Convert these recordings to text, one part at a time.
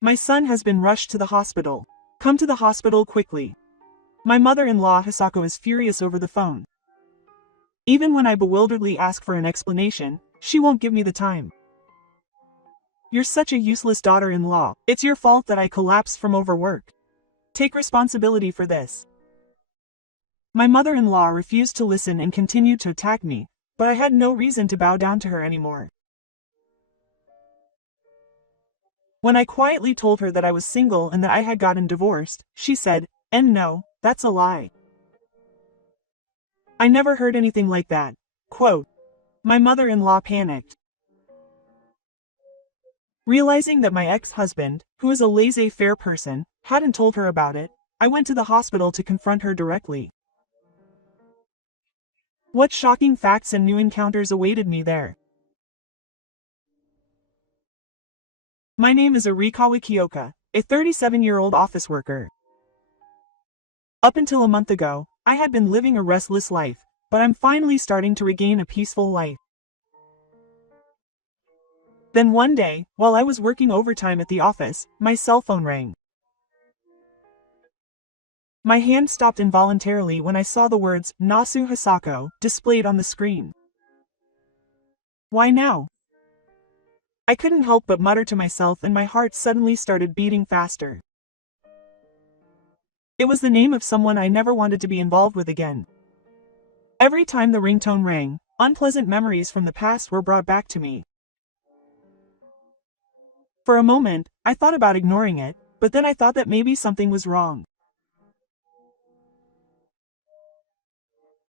My son has been rushed to the hospital. Come to the hospital quickly. My mother-in-law Hisako is furious over the phone. Even when I bewilderedly ask for an explanation, she won't give me the time. You're such a useless daughter-in-law. It's your fault that I collapsed from overwork. Take responsibility for this. My mother-in-law refused to listen and continued to attack me, but I had no reason to bow down to her anymore. When I quietly told her that I was single and that I had gotten divorced, she said, "And no, that's a lie. I never heard anything like that." Quote. My mother-in-law panicked. Realizing that my ex-husband, who is a laissez-faire person, hadn't told her about it, I went to the hospital to confront her directly. What shocking facts and new encounters awaited me there? My name is Arikawa Kyoka, a 37-year-old office worker. Up until a month ago, I had been living a restless life, but I'm finally starting to regain a peaceful life. Then one day, while I was working overtime at the office, my cell phone rang. My hand stopped involuntarily when I saw the words, "Nasu Hisako," displayed on the screen. Why now? I couldn't help but mutter to myself, and my heart suddenly started beating faster. It was the name of someone I never wanted to be involved with again. Every time the ringtone rang, unpleasant memories from the past were brought back to me. For a moment, I thought about ignoring it, but then I thought that maybe something was wrong.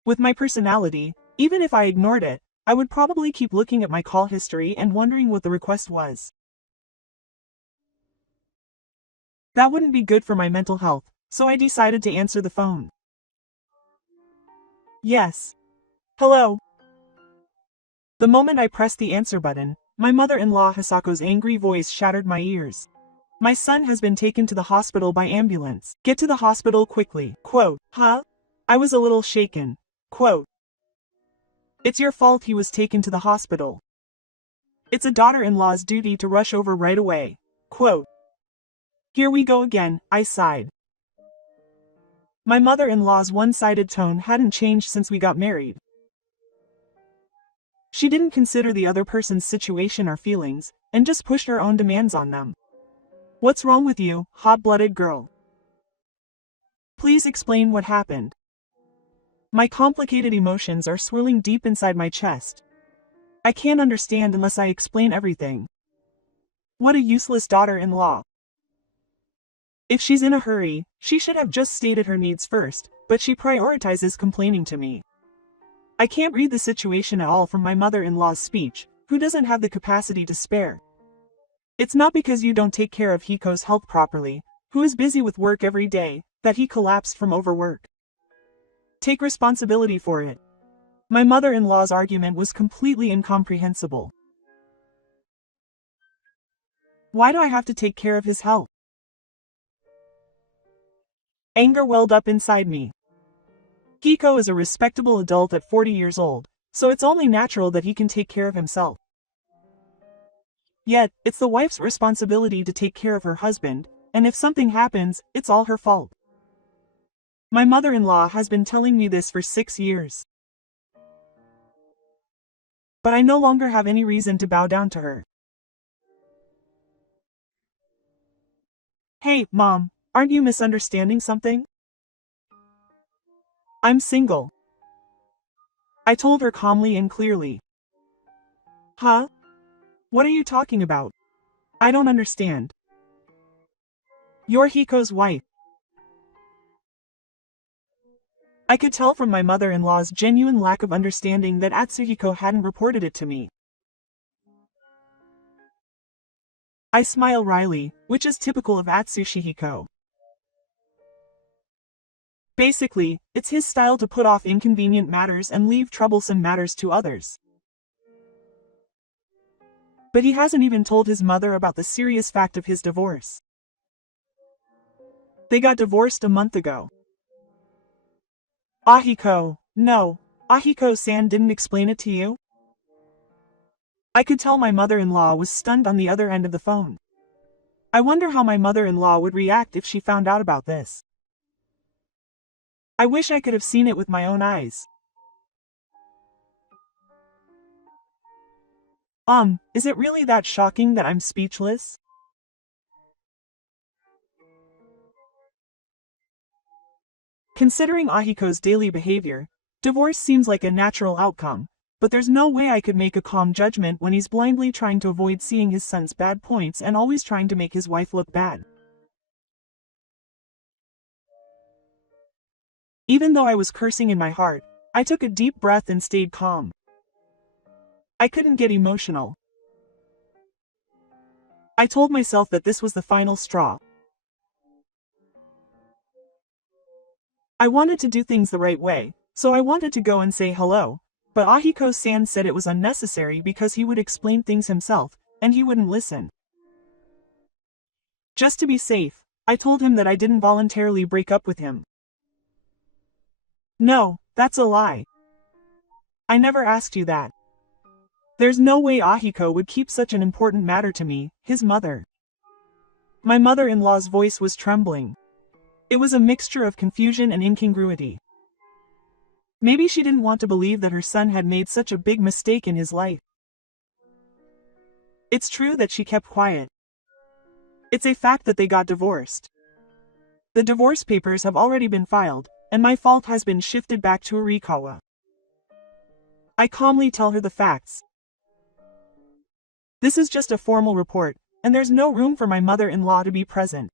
With my personality, even if I ignored it, I would probably keep looking at my call history and wondering what the request was. That wouldn't be good for my mental health, so I decided to answer the phone. Yes. Hello. The moment I pressed the answer button, my mother-in-law Hisako's angry voice shattered my ears. My son has been taken to the hospital by ambulance. Get to the hospital quickly. Quote. Huh? I was a little shaken. Quote. It's your fault he was taken to the hospital. It's a daughter-in-law's duty to rush over right away. Quote. Here we go again, I sighed. My mother-in-law's one-sided tone hadn't changed since we got married. She didn't consider the other person's situation or feelings, and just pushed her own demands on them. What's wrong with you, hot-blooded girl? Please explain what happened. My complicated emotions are swirling deep inside my chest. I can't understand unless I explain everything. What a useless daughter-in-law. If she's in a hurry, she should have just stated her needs first, but she prioritizes complaining to me. I can't read the situation at all from my mother-in-law's speech, who doesn't have the capacity to spare. It's not because you don't take care of Hiko's health properly, who is busy with work every day, that he collapsed from overwork. Take responsibility for it. My mother-in-law's argument was completely incomprehensible. Why do I have to take care of his health? Anger welled up inside me. Hiko is a respectable adult at 40 years old, so it's only natural that he can take care of himself. Yet, it's the wife's responsibility to take care of her husband, and if something happens, it's all her fault. My mother-in-law has been telling me this for 6 years. But I no longer have any reason to bow down to her. Hey, Mom, aren't you misunderstanding something? I'm single. I told her calmly and clearly. Huh? What are you talking about? I don't understand. You're Hiko's wife. I could tell from my mother-in-law's genuine lack of understanding that Atsuhiko hadn't reported it to me. I smile wryly, which is typical of Atsuhiko. Basically, it's his style to put off inconvenient matters and leave troublesome matters to others. But he hasn't even told his mother about the serious fact of his divorce. They got divorced a month ago. Ahiko, no, Ahiko-san didn't explain it to you? I could tell my mother-in-law was stunned on the other end of the phone. I wonder how my mother-in-law would react if she found out about this. I wish I could have seen it with my own eyes. Is it really that shocking that I'm speechless? Considering Ahiko's daily behavior, divorce seems like a natural outcome, but there's no way I could make a calm judgment when he's blindly trying to avoid seeing his son's bad points and always trying to make his wife look bad. Even though I was cursing in my heart, I took a deep breath and stayed calm. I couldn't get emotional. I told myself that this was the final straw. I wanted to do things the right way, so I wanted to go and say hello, but Ahiko-san said it was unnecessary because he would explain things himself, and he wouldn't listen. Just to be safe, I told him that I didn't voluntarily break up with him. No, that's a lie. I never asked you that. There's no way Ahiko would keep such an important matter to me, his mother. My mother-in-law's voice was trembling. It was a mixture of confusion and incongruity. Maybe she didn't want to believe that her son had made such a big mistake in his life. It's true that she kept quiet. It's a fact that they got divorced. The divorce papers have already been filed, and my fault has been shifted back to Arikawa. I calmly tell her the facts. This is just a formal report, and there's no room for my mother-in-law to be present.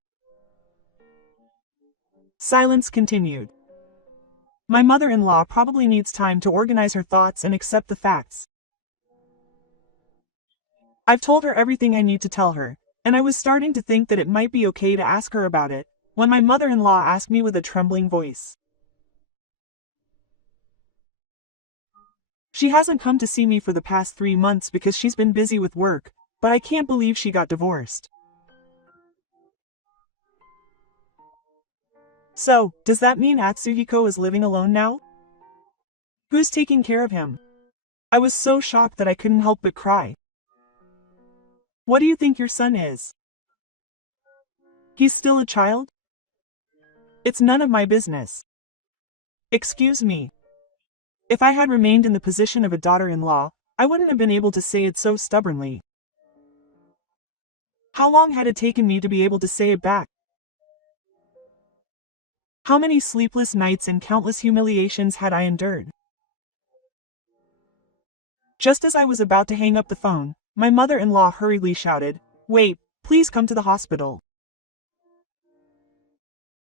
Silence continued. My mother-in-law probably needs time to organize her thoughts and accept the facts. I've told her everything I need to tell her, and I was starting to think that it might be okay to ask her about it, when my mother-in-law asked me with a trembling voice. She hasn't come to see me for the past 3 months because she's been busy with work, but I can't believe she got divorced. So, does that mean Atsuhiko is living alone now? Who's taking care of him? I was so shocked that I couldn't help but cry. What do you think your son is? He's still a child? It's none of my business. Excuse me. If I had remained in the position of a daughter-in-law, I wouldn't have been able to say it so stubbornly. How long had it taken me to be able to say it back? How many sleepless nights and countless humiliations had I endured? Just as I was about to hang up the phone, my mother-in-law hurriedly shouted, "Wait, please come to the hospital.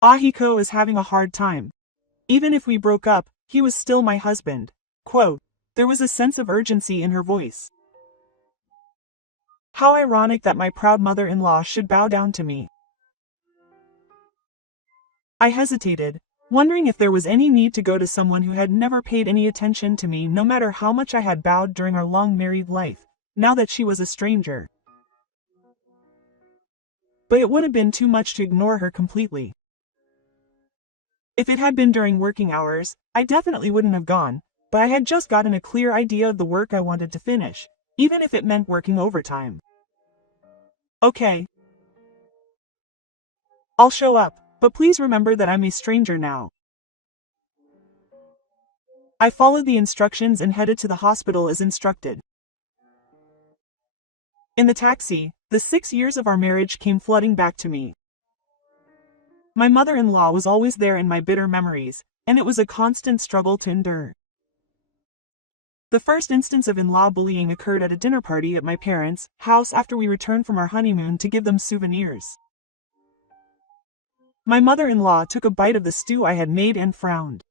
Ahiko is having a hard time. Even if we broke up, he was still my husband." Quote. There was a sense of urgency in her voice. How ironic that my proud mother-in-law should bow down to me. I hesitated, wondering if there was any need to go to someone who had never paid any attention to me no matter how much I had bowed during our long married life, now that she was a stranger. But it would have been too much to ignore her completely. If it had been during working hours, I definitely wouldn't have gone, but I had just gotten a clear idea of the work I wanted to finish, even if it meant working overtime. Okay. I'll show up, but please remember that I'm a stranger now. I followed the instructions and headed to the hospital as instructed. In the taxi, the 6 years of our marriage came flooding back to me. My mother-in-law was always there in my bitter memories, and it was a constant struggle to endure. The first instance of in-law bullying occurred at a dinner party at my parents' house after we returned from our honeymoon to give them souvenirs. My mother-in-law took a bite of the stew I had made and frowned.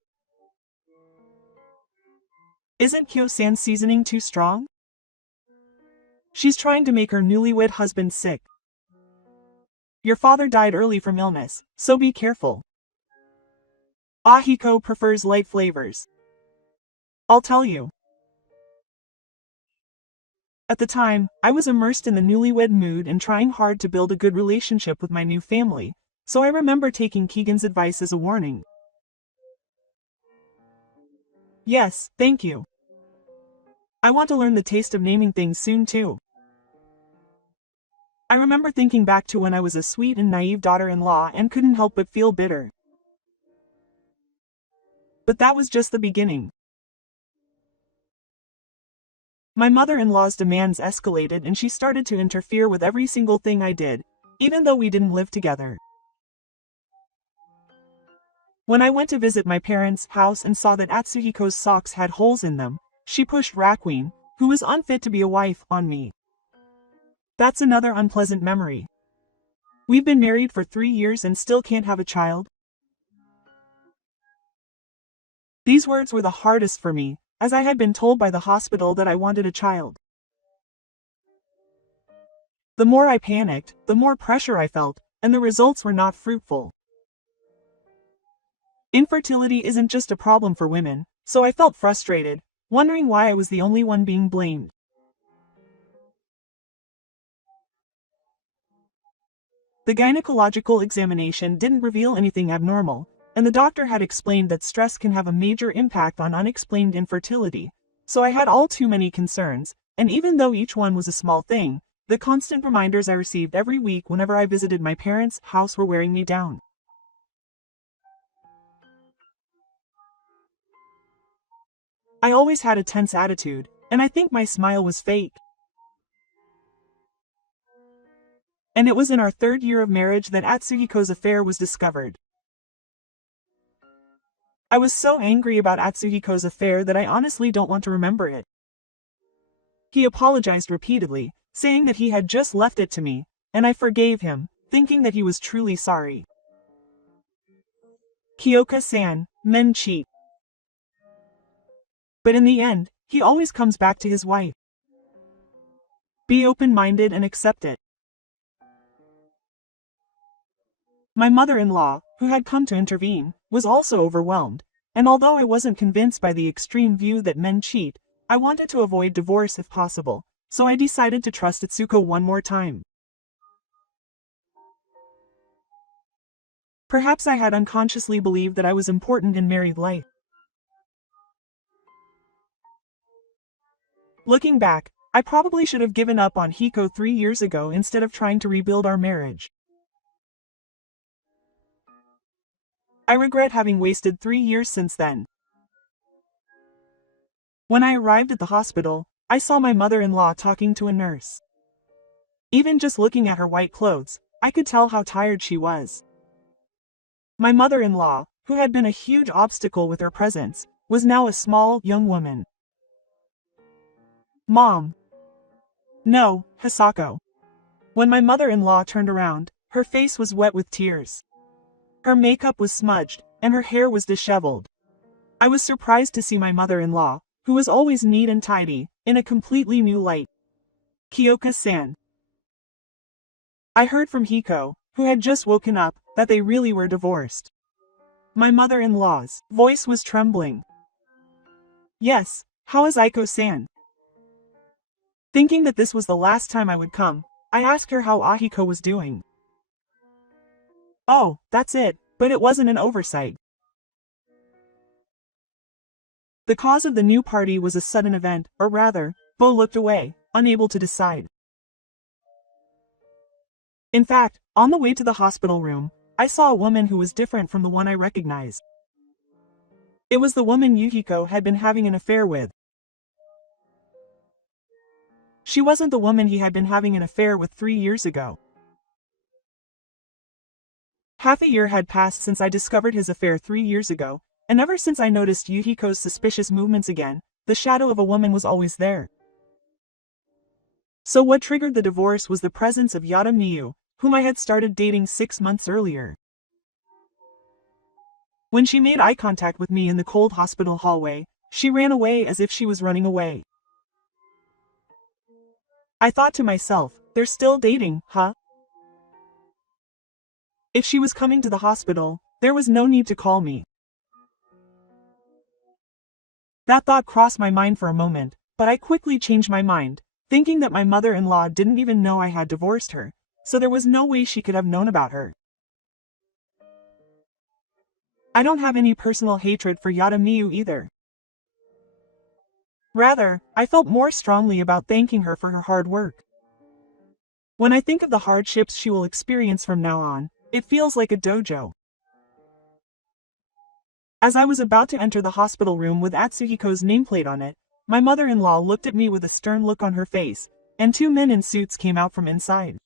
Isn't Kyo-san's seasoning too strong? She's trying to make her newlywed husband sick. Your father died early from illness, so be careful. Ahiko prefers light flavors. I'll tell you. At the time, I was immersed in the newlywed mood and trying hard to build a good relationship with my new family, so I remember taking Keegan's advice as a warning. Yes, thank you. I want to learn the taste of naming things soon too. I remember thinking back to when I was a sweet and naive daughter-in-law and couldn't help but feel bitter. But that was just the beginning. My mother-in-law's demands escalated and she started to interfere with every single thing I did, even though we didn't live together. When I went to visit my parents' house and saw that Atsuhiko's socks had holes in them, she pushed Raquin, who was unfit to be a wife, on me. That's another unpleasant memory. We've been married for 3 years and still can't have a child. These words were the hardest for me, as I had been told by the hospital that I wanted a child. The more I panicked, the more pressure I felt, and the results were not fruitful. Infertility isn't just a problem for women, so I felt frustrated, wondering why I was the only one being blamed. The gynecological examination didn't reveal anything abnormal, and the doctor had explained that stress can have a major impact on unexplained infertility, so I had all too many concerns, and even though each one was a small thing, the constant reminders I received every week whenever I visited my parents' house were wearing me down. I always had a tense attitude, and I think my smile was fake. And it was in our 3rd year of marriage that Atsuhiko's affair was discovered. I was so angry about Atsuhiko's affair that I honestly don't want to remember it. He apologized repeatedly, saying that he had just left it to me, and I forgave him, thinking that he was truly sorry. Kyoka-san, men cheat. But in the end, he always comes back to his wife. Be open-minded and accept it. My mother-in-law, who had come to intervene, was also overwhelmed, and although I wasn't convinced by the extreme view that men cheat, I wanted to avoid divorce if possible, so I decided to trust Atsuko one more time. Perhaps I had unconsciously believed that I was important in married life. Looking back, I probably should have given up on Hiko 3 years ago instead of trying to rebuild our marriage. I regret having wasted 3 years since then. When I arrived at the hospital, I saw my mother-in-law talking to a nurse. Even just looking at her white clothes, I could tell how tired she was. My mother-in-law, who had been a huge obstacle with her presence, was now a small, young woman. Mom. No, Hisako. When my mother-in-law turned around, her face was wet with tears. Her makeup was smudged, and her hair was disheveled. I was surprised to see my mother-in-law, who was always neat and tidy, in a completely new light. Kyoka-san. I heard from Hiko, who had just woken up, that they really were divorced. My mother-in-law's voice was trembling. Yes, how is Aiko-san? Thinking that this was the last time I would come, I asked her how Ahiko was doing. Oh, that's it, but it wasn't an oversight. The cause of the new party was a sudden event, or rather, Bo looked away, unable to decide. In fact, on the way to the hospital room, I saw a woman who was different from the one I recognized. It was the woman Yuhiko had been having an affair with. She wasn't the woman he had been having an affair with 3 years ago. Half a year had passed since I discovered his affair 3 years ago, and ever since I noticed Yuhiko's suspicious movements again, the shadow of a woman was always there. So what triggered the divorce was the presence of Yada Miyu, whom I had started dating 6 months earlier. When she made eye contact with me in the cold hospital hallway, she ran away as if she was running away. I thought to myself, they're still dating, huh? If she was coming to the hospital, there was no need to call me. That thought crossed my mind for a moment, but I quickly changed my mind, thinking that my mother-in-law didn't even know I had divorced her, so there was no way she could have known about her. I don't have any personal hatred for Yada Miyu either. Rather, I felt more strongly about thanking her for her hard work. When I think of the hardships she will experience from now on, it feels like a dojo. As I was about to enter the hospital room with Atsuhiko's nameplate on it, my mother-in-law looked at me with a stern look on her face, and two men in suits came out from inside.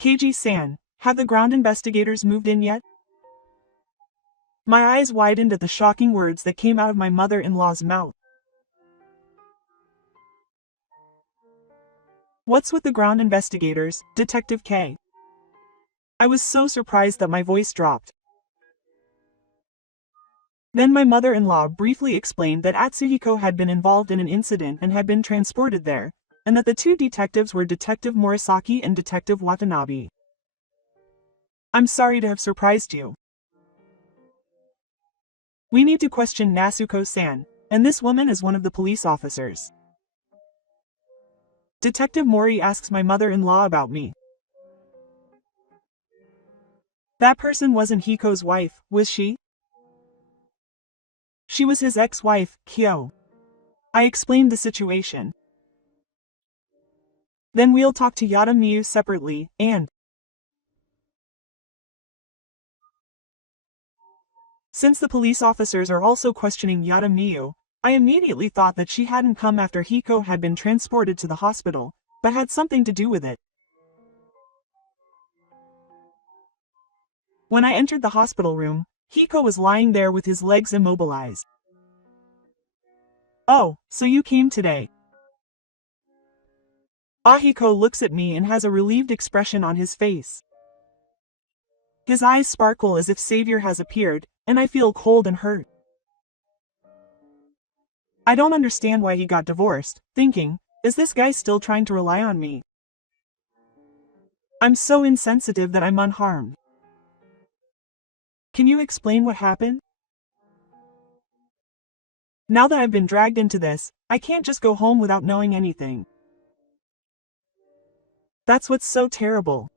Keiji-san, have the ground investigators moved in yet? My eyes widened at the shocking words that came out of my mother-in-law's mouth. What's with the ground investigators, Detective K? I was so surprised that my voice dropped. Then my mother-in-law briefly explained that Atsuhiko had been involved in an incident and had been transported there, and that the two detectives were Detective Morisaki and Detective Watanabe. I'm sorry to have surprised you. We need to question Nasuko-san, and this woman is one of the police officers. Detective Mori asks my mother-in-law about me. That person wasn't Hiko's wife, was she? She was his ex-wife, Kyo. I explained the situation. Then we'll talk to Yada Miyu separately, and since the police officers are also questioning Yada Miyu, I immediately thought that she hadn't come after Hiko had been transported to the hospital, but had something to do with it. When I entered the hospital room, Hiko was lying there with his legs immobilized. Oh, so you came today. Ahiko looks at me and has a relieved expression on his face. His eyes sparkle as if Savior has appeared, and I feel cold and hurt. I don't understand why he got divorced, thinking, is this guy still trying to rely on me? I'm so insensitive that I'm unharmed. Can you explain what happened? Now that I've been dragged into this, I can't just go home without knowing anything. That's what's so terrible.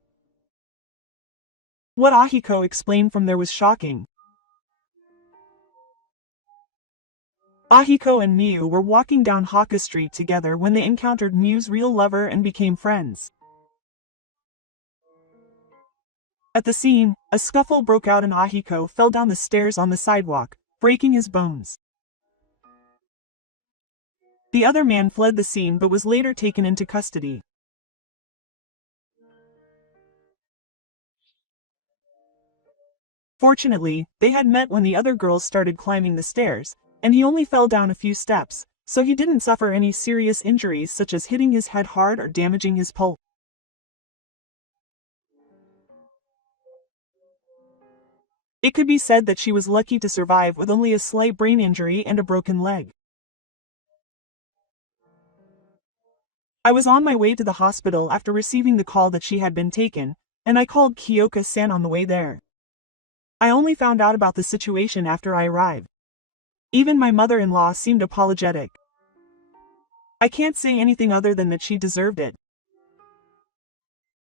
What Ahiko explained from there was shocking. Ahiko and Miyu were walking down Haka Street together when they encountered Miyu's real lover and became friends. At the scene, a scuffle broke out and Ahiko fell down the stairs on the sidewalk, breaking his bones. The other man fled the scene but was later taken into custody. Fortunately, they had met when the other girls started climbing the stairs, and he only fell down a few steps, so he didn't suffer any serious injuries such as hitting his head hard or damaging his pulse. It could be said that she was lucky to survive with only a slight brain injury and a broken leg. I was on my way to the hospital after receiving the call that she had been taken, and I called Kyoka-san on the way there. I only found out about the situation after I arrived. Even my mother-in-law seemed apologetic. I can't say anything other than that she deserved it.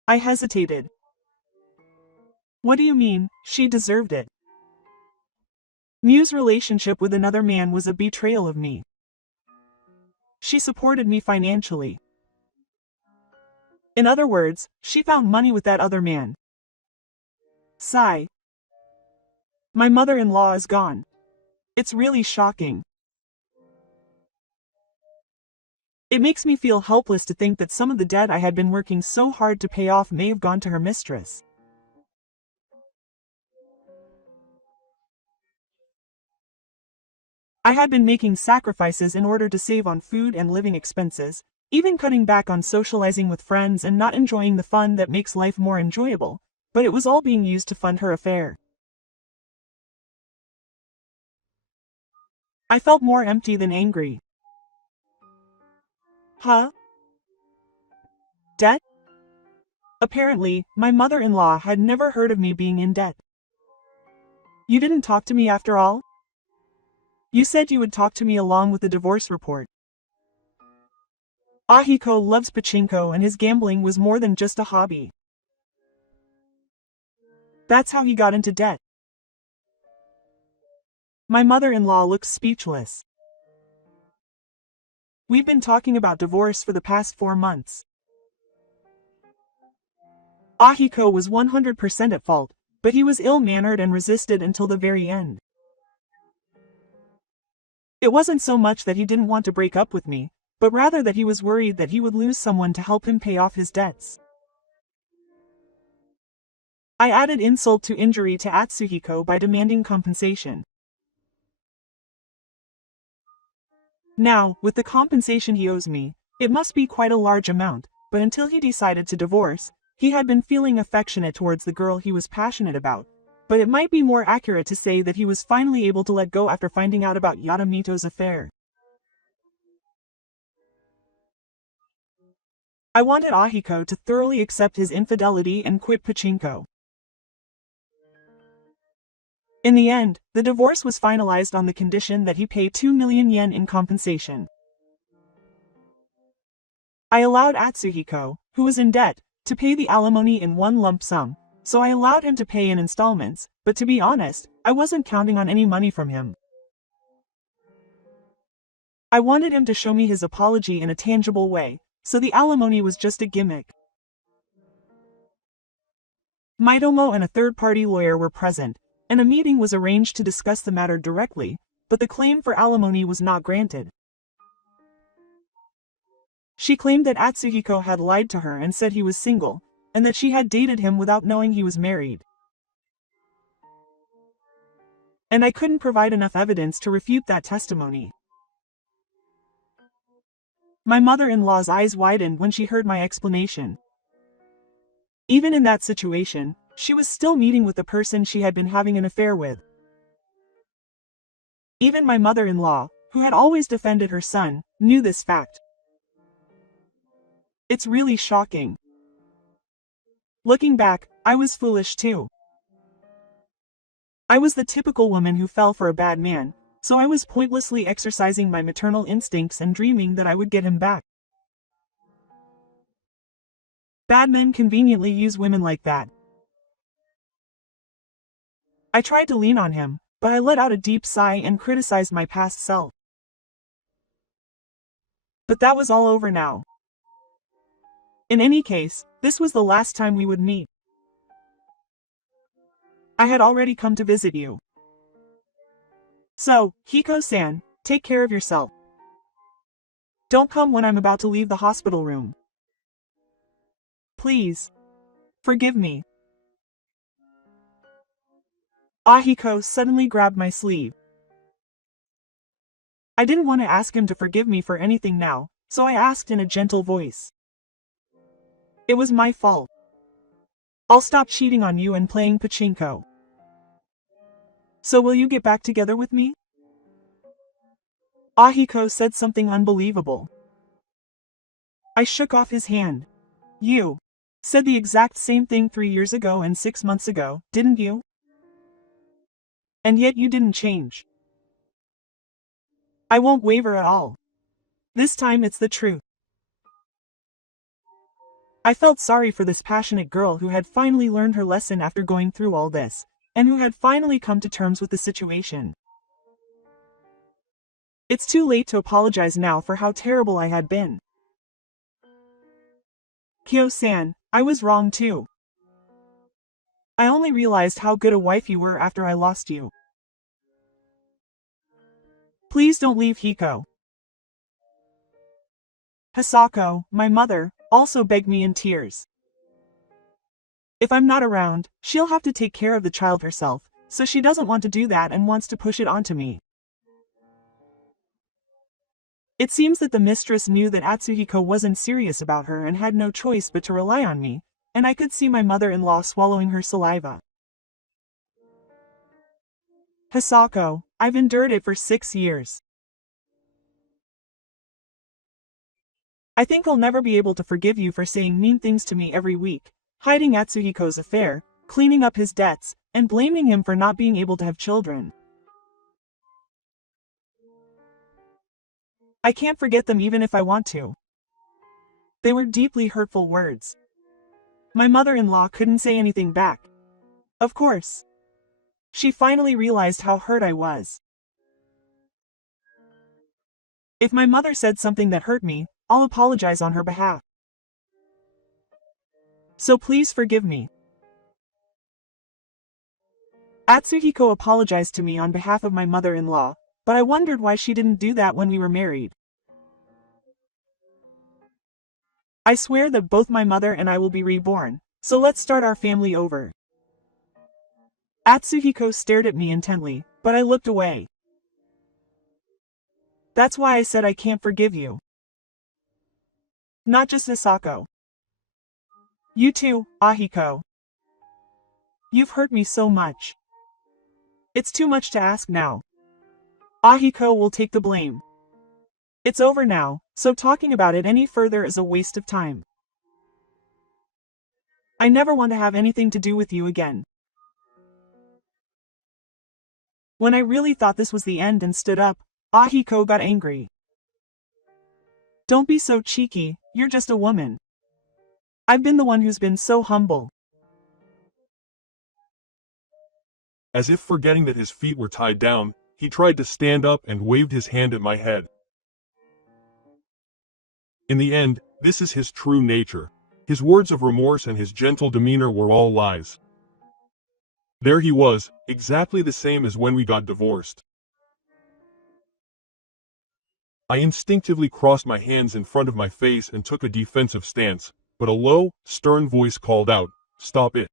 I hesitated. What do you mean, she deserved it? Miyu's relationship with another man was a betrayal of me. She supported me financially. In other words, she found money with that other man. Sigh. My mother-in-law is gone. It's really shocking. It makes me feel helpless to think that some of the debt I had been working so hard to pay off may have gone to her mistress. I had been making sacrifices in order to save on food and living expenses, even cutting back on socializing with friends and not enjoying the fun that makes life more enjoyable, but it was all being used to fund her affair. I felt more empty than angry. Huh? Debt? Apparently, my mother-in-law had never heard of me being in debt. You didn't talk to me after all? You said you would talk to me along with the divorce report. Ahiko loves pachinko and his gambling was more than just a hobby. That's how he got into debt. My mother-in-law looks speechless. We've been talking about divorce for the past 4 months. Ahiko was 100% at fault, but he was ill-mannered and resisted until the very end. It wasn't so much that he didn't want to break up with me, but rather that he was worried that he would lose someone to help him pay off his debts. I added insult to injury to Atsuhiko by demanding compensation. Now, with the compensation he owes me, it must be quite a large amount, but until he decided to divorce, he had been feeling affectionate towards the girl he was passionate about. But it might be more accurate to say that he was finally able to let go after finding out about Yadamito's affair. I wanted Ahiko to thoroughly accept his infidelity and quit pachinko. In the end, the divorce was finalized on the condition that he pay 2 million yen in compensation. I allowed Atsuhiko, who was in debt, to pay the alimony in one lump sum, so I allowed him to pay in installments, but to be honest, I wasn't counting on any money from him. I wanted him to show me his apology in a tangible way, so the alimony was just a gimmick. Miitomo and a third-party lawyer were present, and a meeting was arranged to discuss the matter directly, but the claim for alimony was not granted. She claimed that Atsuhiko had lied to her and said he was single, and that she had dated him without knowing he was married. And I couldn't provide enough evidence to refute that testimony. My mother-in-law's eyes widened when she heard my explanation. Even in that situation, she was still meeting with the person she had been having an affair with. Even my mother-in-law, who had always defended her son, knew this fact. It's really shocking. Looking back, I was foolish too. I was the typical woman who fell for a bad man, so I was pointlessly exercising my maternal instincts and dreaming that I would get him back. Bad men conveniently use women like that. I tried to lean on him, but I let out a deep sigh and criticized my past self. But that was all over now. In any case, this was the last time we would meet. I had already come to visit you. So, Hiko-san, take care of yourself. Don't come when I'm about to leave the hospital room. Please. Forgive me. Ahiko suddenly grabbed my sleeve. I didn't want to ask him to forgive me for anything now, so I asked in a gentle voice. It was my fault. I'll stop cheating on you and playing pachinko. So will you get back together with me? Ahiko said something unbelievable. I shook off his hand. You said the exact same thing 3 years ago and 6 months ago, didn't you? And yet you didn't change. I won't waver at all. This time it's the truth. I felt sorry for this passionate girl who had finally learned her lesson after going through all this, and who had finally come to terms with the situation. It's too late to apologize now for how terrible I had been. Kyo-san, I was wrong too. I only realized how good a wife you were after I lost you. Please don't leave Hiko. Hisako, my mother, also begged me in tears. If I'm not around, she'll have to take care of the child herself, so she doesn't want to do that and wants to push it onto me. It seems that the mistress knew that Atsuhiko wasn't serious about her and had no choice but to rely on me, and I could see my mother-in-law swallowing her saliva. Hisako, I've endured it for 6 years. I think I'll never be able to forgive you for saying mean things to me every week, hiding Atsuhiko's affair, cleaning up his debts, and blaming him for not being able to have children. I can't forget them even if I want to. They were deeply hurtful words. My mother-in-law couldn't say anything back. Of course. She finally realized how hurt I was. If my mother said something that hurt me, I'll apologize on her behalf. So please forgive me. Atsuhiko apologized to me on behalf of my mother-in-law, but I wondered why she didn't do that when we were married. I swear that both my mother and I will be reborn, so let's start our family over. Atsuhiko stared at me intently, but I looked away. That's why I said I can't forgive you. Not just Asako. You too, Ahiko. You've hurt me so much. It's too much to ask now. Ahiko will take the blame. It's over now, so talking about it any further is a waste of time. I never want to have anything to do with you again. When I really thought this was the end and stood up, Ahiko got angry. Don't be so cheeky, you're just a woman. I've been the one who's been so humble. As if forgetting that his feet were tied down, he tried to stand up and waved his hand at my head. In the end, this is his true nature. His words of remorse and his gentle demeanor were all lies. There he was, exactly the same as when we got divorced. I instinctively crossed my hands in front of my face and took a defensive stance, but a low, stern voice called out, "Stop it."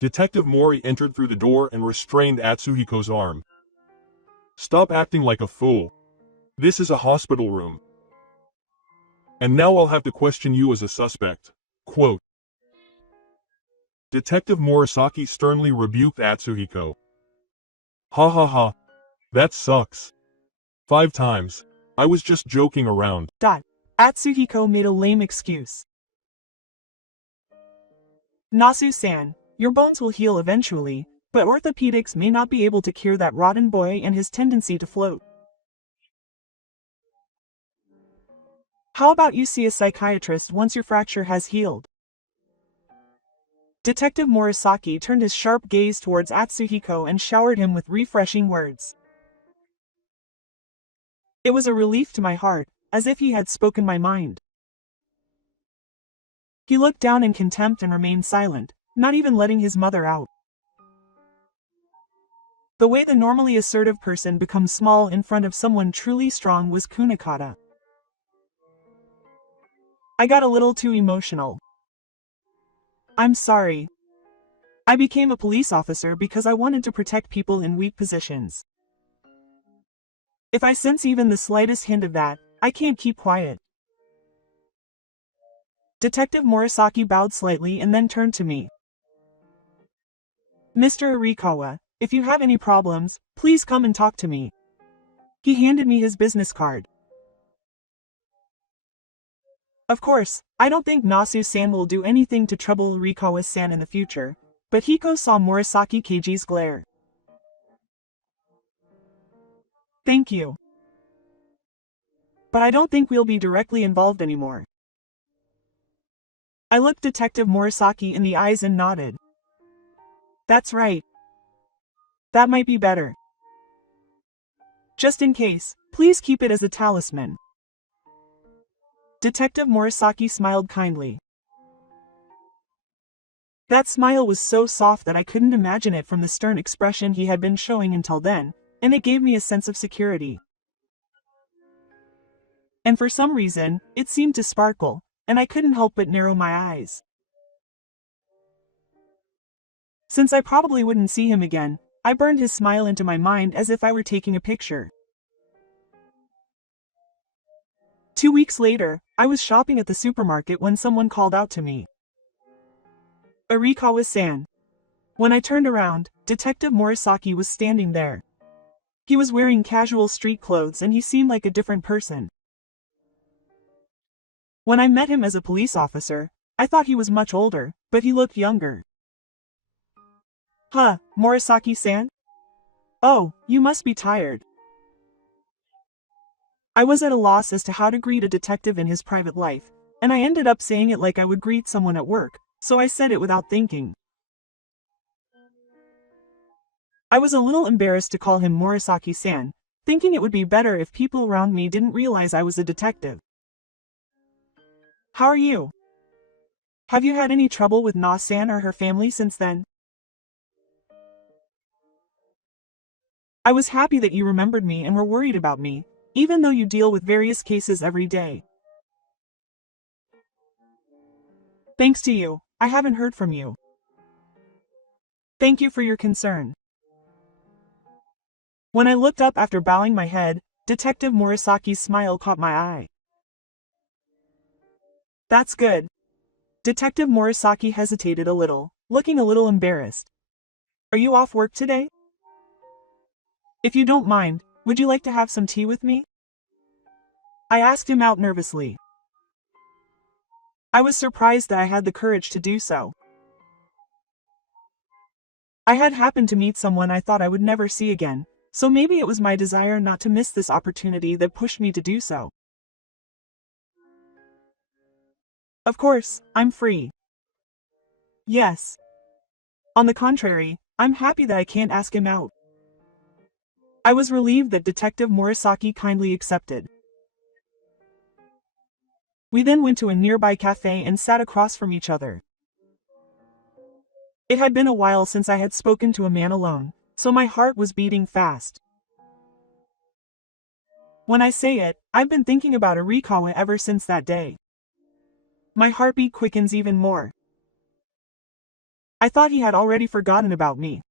Detective Mori entered through the door and restrained Atsuhiko's arm. "Stop acting like a fool. This is a hospital room. And now I'll have to question you as a suspect." Quote. Detective Morisaki sternly rebuked Atsuhiko. "Ha ha ha. That sucks. 5 times. I was just joking around." Atsuhiko made a lame excuse. Nasu-san, your bones will heal eventually, but orthopedics may not be able to cure that rotten boy and his tendency to float. How about you see a psychiatrist once your fracture has healed? Detective Morisaki turned his sharp gaze towards Atsuhiko and showered him with refreshing words. It was a relief to my heart, as if he had spoken my mind. He looked down in contempt and remained silent, not even letting his mother out. The way the normally assertive person becomes small in front of someone truly strong was kunakata. I got a little too emotional. I'm sorry. I became a police officer because I wanted to protect people in weak positions. If I sense even the slightest hint of that, I can't keep quiet. Detective Morisaki bowed slightly and then turned to me. Mr. Arikawa, if you have any problems, please come and talk to me. He handed me his business card. Of course, I don't think Nasu-san will do anything to trouble Arikawa-san in the future, but Hiko saw Morisaki Keiji's glare. Thank you. But I don't think we'll be directly involved anymore. I looked Detective Morisaki in the eyes and nodded. That's right. That might be better. Just in case, please keep it as a talisman. Detective Morisaki smiled kindly. That smile was so soft that I couldn't imagine it from the stern expression he had been showing until then, and it gave me a sense of security. And for some reason, it seemed to sparkle, and I couldn't help but narrow my eyes. Since I probably wouldn't see him again, I burned his smile into my mind as if I were taking a picture. 2 weeks later, I was shopping at the supermarket when someone called out to me. Arikawa-san. When I turned around, Detective Morisaki was standing there. He was wearing casual street clothes and he seemed like a different person. When I met him as a police officer, I thought he was much older, but he looked younger. Huh, Morisaki-san? Oh, you must be tired. I was at a loss as to how to greet a detective in his private life, and I ended up saying it like I would greet someone at work, so I said it without thinking. I was a little embarrassed to call him Morisaki-san, thinking it would be better if people around me didn't realize I was a detective. How are you? Have you had any trouble with Na-san or her family since then? I was happy that you remembered me and were worried about me, even though you deal with various cases every day. Thanks to you, I haven't heard from you. Thank you for your concern. When I looked up after bowing my head, Detective Morisaki's smile caught my eye. That's good. Detective Morisaki hesitated a little, looking a little embarrassed. Are you off work today? If you don't mind, would you like to have some tea with me? I asked him out nervously. I was surprised that I had the courage to do so. I had happened to meet someone I thought I would never see again, so maybe it was my desire not to miss this opportunity that pushed me to do so. Of course, I'm free. Yes. On the contrary, I'm happy that I can't ask him out. I was relieved that Detective Morisaki kindly accepted. We then went to a nearby cafe and sat across from each other. It had been a while since I had spoken to a man alone, so my heart was beating fast. When I say it, I've been thinking about Arikawa ever since that day. My heartbeat quickens even more. I thought he had already forgotten about me.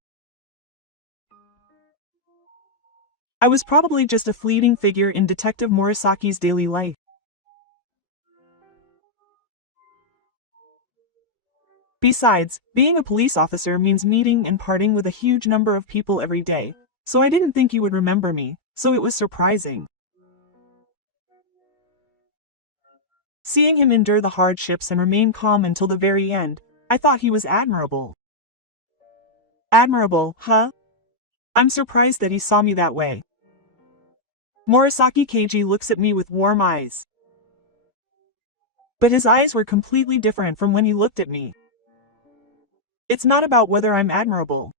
I was probably just a fleeting figure in Detective Morisaki's daily life. Besides, being a police officer means meeting and parting with a huge number of people every day, so I didn't think you would remember me, so it was surprising. Seeing him endure the hardships and remain calm until the very end, I thought he was admirable. Admirable, huh? I'm surprised that he saw me that way. Morisaki Keiji looks at me with warm eyes. But his eyes were completely different from when he looked at me. It's not about whether I'm admirable.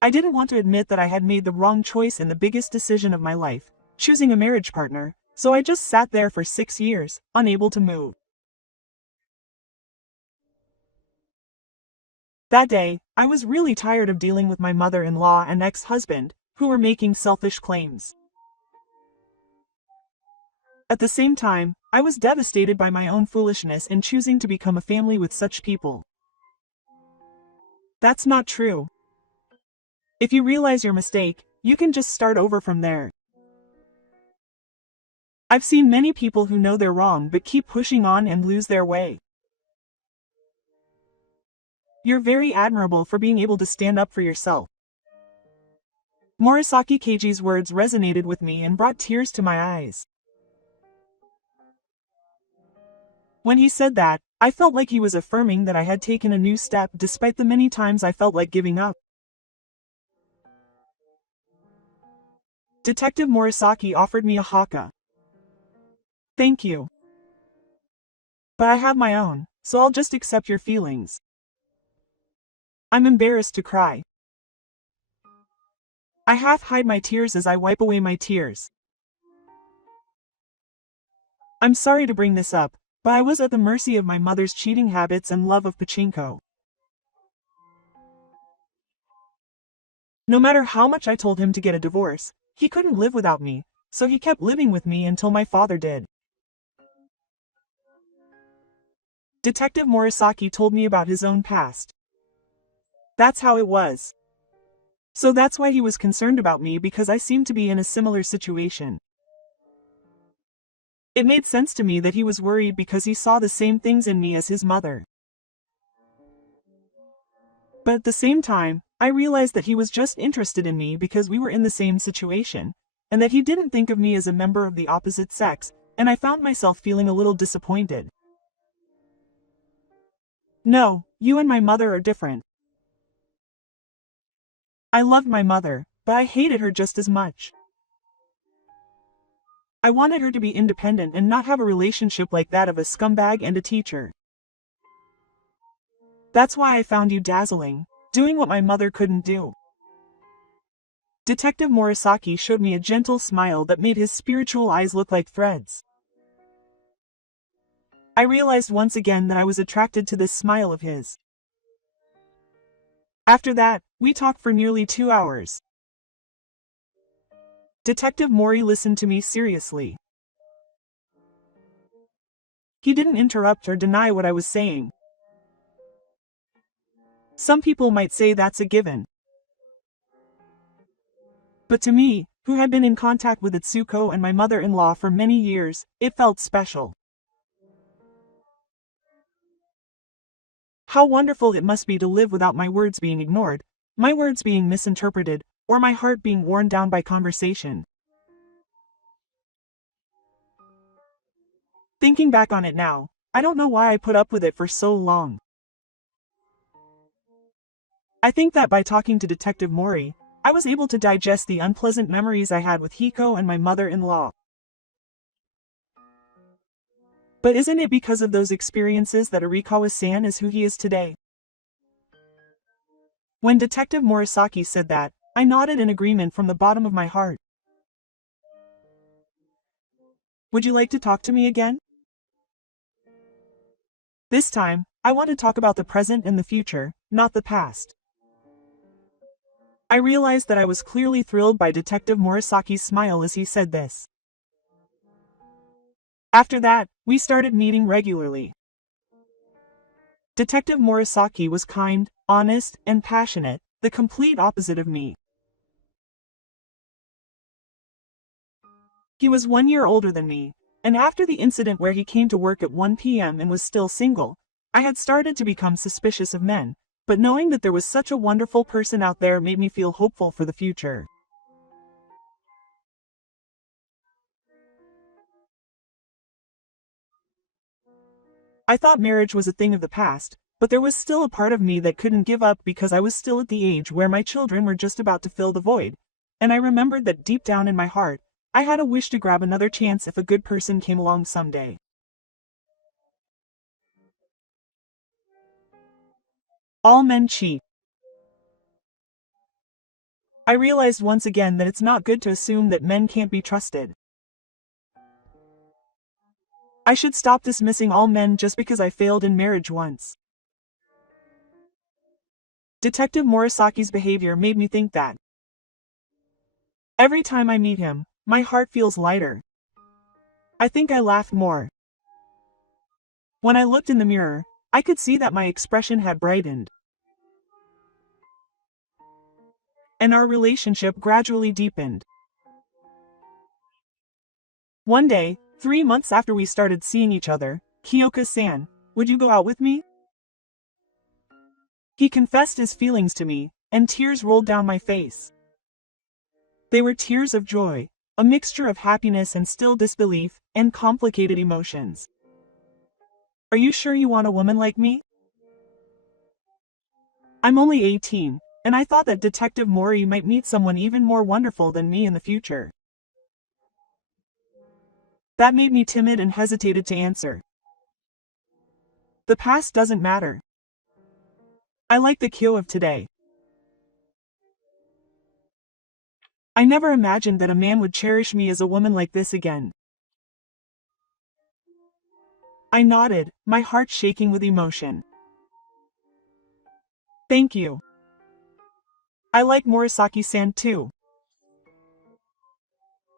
I didn't want to admit that I had made the wrong choice in the biggest decision of my life, choosing a marriage partner, so I just sat there for 6 years, unable to move. That day, I was really tired of dealing with my mother-in-law and ex-husband, who were making selfish claims. At the same time, I was devastated by my own foolishness in choosing to become a family with such people. That's not true. If you realize your mistake, you can just start over from there. I've seen many people who know they're wrong but keep pushing on and lose their way. You're very admirable for being able to stand up for yourself. Morisaki Keiji's words resonated with me and brought tears to my eyes. When he said that, I felt like he was affirming that I had taken a new step despite the many times I felt like giving up. Detective Morisaki offered me a haka. Thank you. But I have my own, so I'll just accept your feelings. I'm embarrassed to cry. I half hide my tears as I wipe away my tears. I'm sorry to bring this up, but I was at the mercy of my mother's cheating habits and love of pachinko. No matter how much I told him to get a divorce, he couldn't live without me, so he kept living with me until my father did. Detective Morisaki told me about his own past. That's how it was. So that's why he was concerned about me, because I seemed to be in a similar situation. It made sense to me that he was worried because he saw the same things in me as his mother. But at the same time, I realized that he was just interested in me because we were in the same situation, and that he didn't think of me as a member of the opposite sex, and I found myself feeling a little disappointed. No, you and my mother are different. I loved my mother, but I hated her just as much. I wanted her to be independent and not have a relationship like that of a scumbag and a teacher. That's why I found you dazzling, doing what my mother couldn't do. Detective Morisaki showed me a gentle smile that made his spiritual eyes look like threads. I realized once again that I was attracted to this smile of his. After that, we talked for nearly 2 hours. Detective Mori listened to me seriously. He didn't interrupt or deny what I was saying. Some people might say that's a given. But to me, who had been in contact with Itsuko and my mother-in-law for many years, it felt special. How wonderful it must be to live without my words being ignored, my words being misinterpreted, or my heart being worn down by conversation. Thinking back on it now, I don't know why I put up with it for so long. I think that by talking to Detective Mori, I was able to digest the unpleasant memories I had with Hiko and my mother-in-law. But isn't it because of those experiences that Arikawa-san is who he is today? When Detective Morisaki said that, I nodded in agreement from the bottom of my heart. Would you like to talk to me again? This time, I want to talk about the present and the future, not the past. I realized that I was clearly thrilled by Detective Morisaki's smile as he said this. After that, we started meeting regularly. Detective Morisaki was kind, honest, and passionate, the complete opposite of me. He was 1 year older than me, and after the incident where he came to work at 1 p.m. and was still single, I had started to become suspicious of men, but knowing that there was such a wonderful person out there made me feel hopeful for the future. I thought marriage was a thing of the past, but there was still a part of me that couldn't give up because I was still at the age where my children were just about to fill the void, and I remembered that deep down in my heart, I had a wish to grab another chance if a good person came along someday. All men cheat. I realized once again that it's not good to assume that men can't be trusted. I should stop dismissing all men just because I failed in marriage once. Detective Morisaki's behavior made me think that. Every time I meet him, my heart feels lighter. I think I laughed more. When I looked in the mirror, I could see that my expression had brightened. And our relationship gradually deepened. One day, 3 months after we started seeing each other, Kyoka-san, would you go out with me? He confessed his feelings to me, and tears rolled down my face. They were tears of joy, a mixture of happiness and still disbelief, and complicated emotions. Are you sure you want a woman like me? I'm only 18, and I thought that Detective Mori might meet someone even more wonderful than me in the future. That made me timid and hesitated to answer. The past doesn't matter. I like the Kyo of today. I never imagined that a man would cherish me as a woman like this again. I nodded, my heart shaking with emotion. Thank you. I like Morisaki-san too.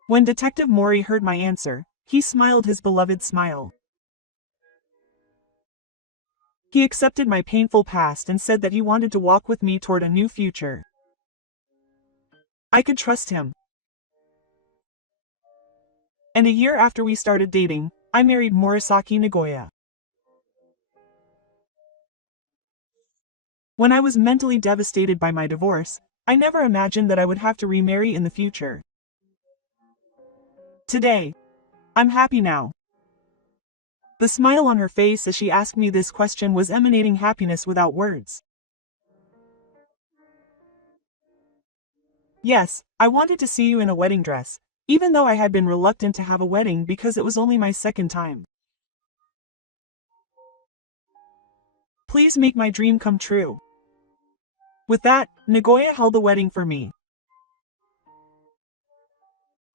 When Detective Mori heard my answer, he smiled his beloved smile. He accepted my painful past and said that he wanted to walk with me toward a new future. I could trust him. And a year after we started dating, I married Morisaki Nagoya. When I was mentally devastated by my divorce, I never imagined that I would have to remarry in the future. Today, I'm happy now. The smile on her face as she asked me this question was emanating happiness without words. Yes, I wanted to see you in a wedding dress, even though I had been reluctant to have a wedding because it was only my second time. Please make my dream come true. With that, Nagoya held the wedding for me.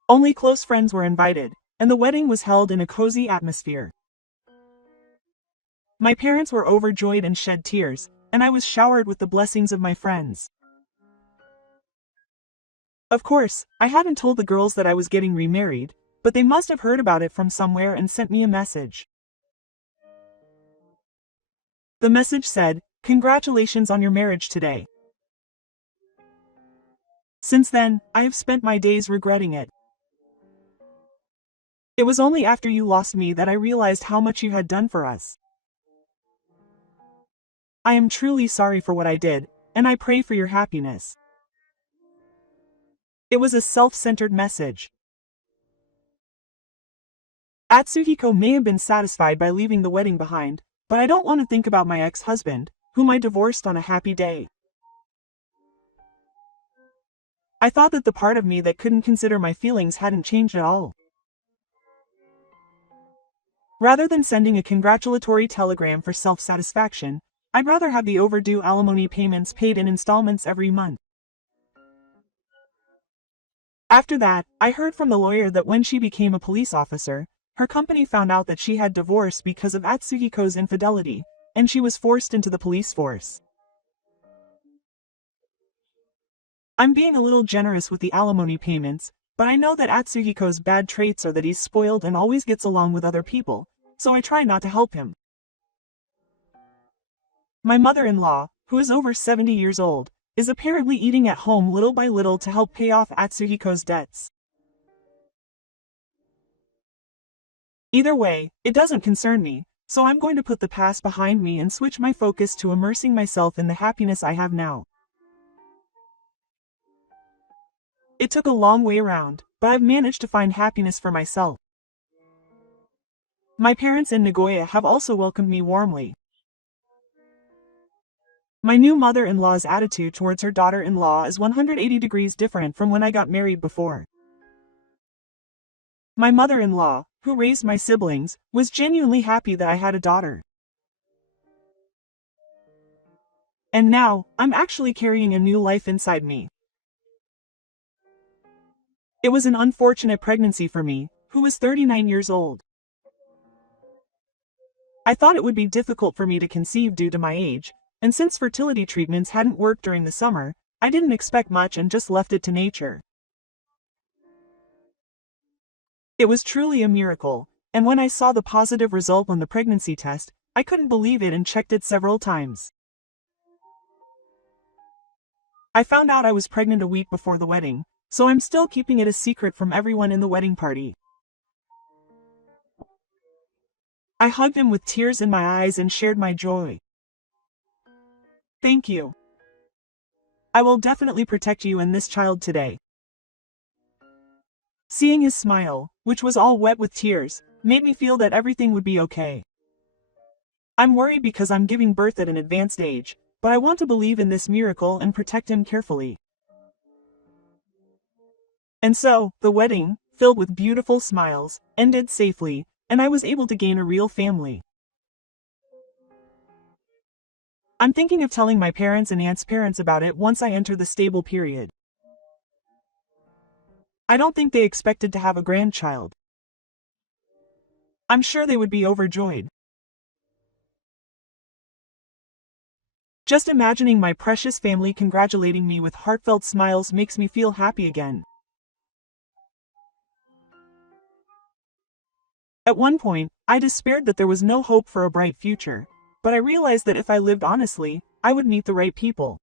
Only close friends were invited, and the wedding was held in a cozy atmosphere. My parents were overjoyed and shed tears, and I was showered with the blessings of my friends. Of course, I hadn't told the girls that I was getting remarried, but they must have heard about it from somewhere and sent me a message. The message said, "Congratulations on your marriage today." Since then, I have spent my days regretting it. It was only after you lost me that I realized how much you had done for us. I am truly sorry for what I did, and I pray for your happiness. It was a self-centered message. Atsuhiko may have been satisfied by leaving the wedding behind, but I don't want to think about my ex-husband, whom I divorced on a happy day. I thought that the part of me that couldn't consider my feelings hadn't changed at all. Rather than sending a congratulatory telegram for self-satisfaction, I'd rather have the overdue alimony payments paid in installments every month. After that, I heard from the lawyer that when she became a police officer, her company found out that she had divorced because of Atsuhiko's infidelity, and she was forced into the police force. I'm being a little generous with the alimony payments, but I know that Atsuhiko's bad traits are that he's spoiled and always gets along with other people, so I try not to help him. My mother-in-law, who is over 70 years old, is apparently eating at home little by little to help pay off Atsuhiko's debts. Either way, it doesn't concern me, so I'm going to put the past behind me and switch my focus to immersing myself in the happiness I have now. It took a long way around, but I've managed to find happiness for myself. My parents in Nagoya have also welcomed me warmly. My new mother-in-law's attitude towards her daughter-in-law is 180 degrees different from when I got married before. My mother-in-law, who raised my siblings, was genuinely happy that I had a daughter. And now, I'm actually carrying a new life inside me. It was an unfortunate pregnancy for me, who was 39 years old. I thought it would be difficult for me to conceive due to my age, and since fertility treatments hadn't worked during the summer, I didn't expect much and just left it to nature. It was truly a miracle, and when I saw the positive result on the pregnancy test, I couldn't believe it and checked it several times. I found out I was pregnant a week before the wedding, so I'm still keeping it a secret from everyone in the wedding party. I hugged him with tears in my eyes and shared my joy. Thank you. I will definitely protect you and this child today. Seeing his smile, which was all wet with tears, made me feel that everything would be okay. I'm worried because I'm giving birth at an advanced age, but I want to believe in this miracle and protect him carefully. And so, the wedding, filled with beautiful smiles, ended safely, and I was able to gain a real family. I'm thinking of telling my parents and aunt's parents about it once I enter the stable period. I don't think they expected to have a grandchild. I'm sure they would be overjoyed. Just imagining my precious family congratulating me with heartfelt smiles makes me feel happy again. At one point, I despaired that there was no hope for a bright future, but I realized that if I lived honestly, I would meet the right people.